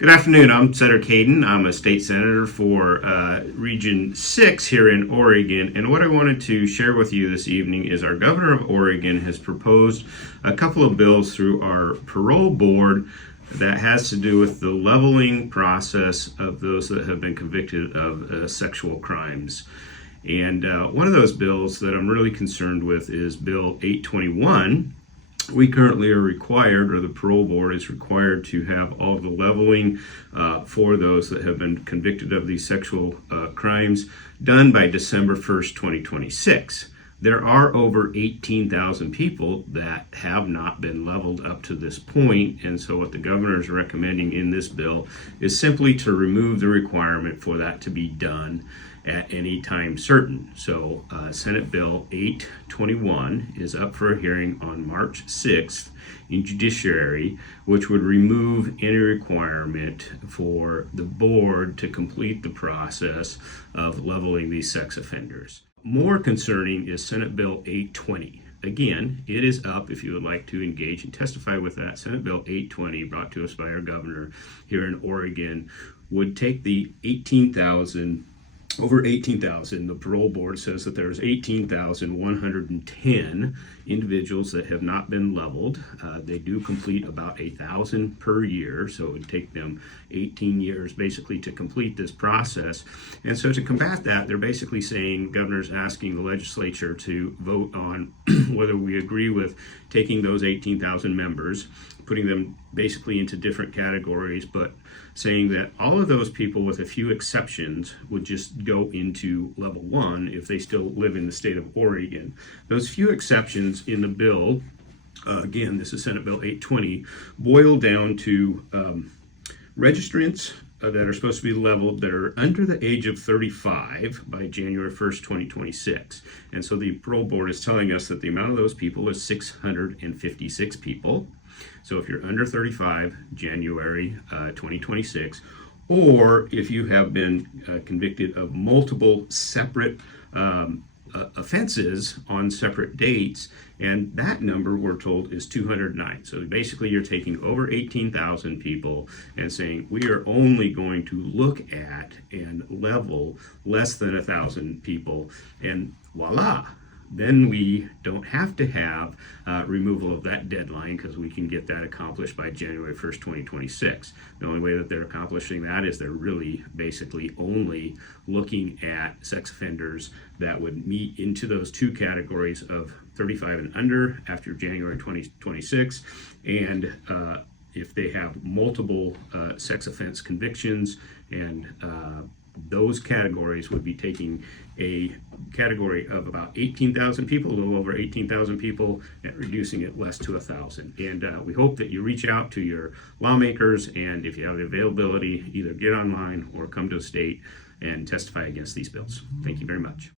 Good afternoon. I'm Cedric Hayden. I'm a state senator for Region 6 here in Oregon. And what I wanted to share with you this evening is our governor of Oregon has proposed a couple of bills through our parole board that has to do with the leveling process of those that have been convicted of sexual crimes. And one of those bills that I'm really concerned with is Bill 821. We currently are required, or the parole board is required, to have all the leveling for those that have been convicted of these sexual crimes done by December 1st, 2026. There are over 18,000 people that have not been leveled up to this point, and so what the governor is recommending in this bill is simply to remove the requirement for that to be done at any time certain. So Senate Bill 821 is up for a hearing on March 6th in Judiciary, which would remove any requirement for the board to complete the process of leveling these sex offenders. More concerning is Senate Bill 820. Again, it is up if you would like to engage and testify with that. Senate Bill 820, brought to us by our governor here in Oregon, would take the over 18,000. The parole board says that there's 18,110 individuals that have not been leveled. They do complete about 1,000 per year, so it would take them 18 years basically to complete this process. And so to combat that, they're basically saying, governor's asking the legislature to vote on whether we agree with taking those 18,000 members, putting them basically into different categories, but saying that all of those people, with a few exceptions, would just go into level 1 if they still live in the state of Oregon. Those few exceptions in the bill, again, this is Senate Bill 820, boil down to registrants that are supposed to be leveled that are under the age of 35 by January 1st, 2026. And so the parole board is telling us that the amount of those people is 656 people. So if you're under 35, January 2026, or if you have been convicted of multiple separate offenses on separate dates, and that number, we're told, is 209. So basically you're taking over 18,000 people and saying we are only going to look at and level less than 1,000 people, and voila, then we don't have to have removal of that deadline, because we can get that accomplished by January 1st, 2026. The only way that they're accomplishing that is they're really basically only looking at sex offenders that would meet into those two categories of 35 and under after January 2026, and if they have multiple sex offense convictions, and those categories would be taking a category of about 18,000 people, a little over 18,000 people, and reducing it less to 1,000. And we hope that you reach out to your lawmakers, and if you have the availability, either get online or come to a state and testify against these bills. Thank you very much.